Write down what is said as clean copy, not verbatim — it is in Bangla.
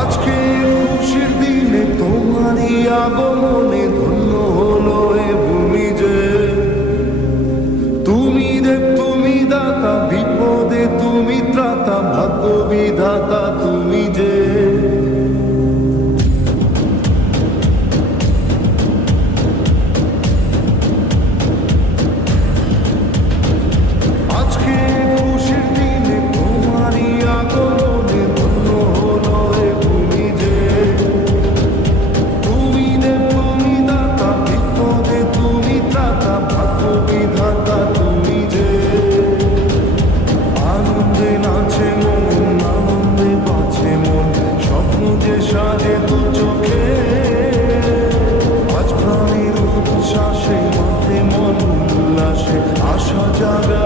আজকে খুশির দিনে তোমারই আগমনে ধন্য হলো এ ভূমি যে। তুমি দেব তুমি দাতা, বিপদে তুমি ত্রাতা, ভাগ্য বিধাতা তুমি যে। আজকে খুশির দিনে তোমারই আগমনে ধন্য হলো এ ভূমি যে। তুমি দেব তুমি দাতা, বিপদে তুমি ত্রাতা, ভাগ্য বিধাতা তুমি যে। আনন্দে নাচে মন, আনন্দে বাঁচে মন, স্বপ্ন যে সাজে দু চোখে। আজ প্রাণের উচ্ছ্বাসে মাঠে মন উল্লাসে, আশা জাগা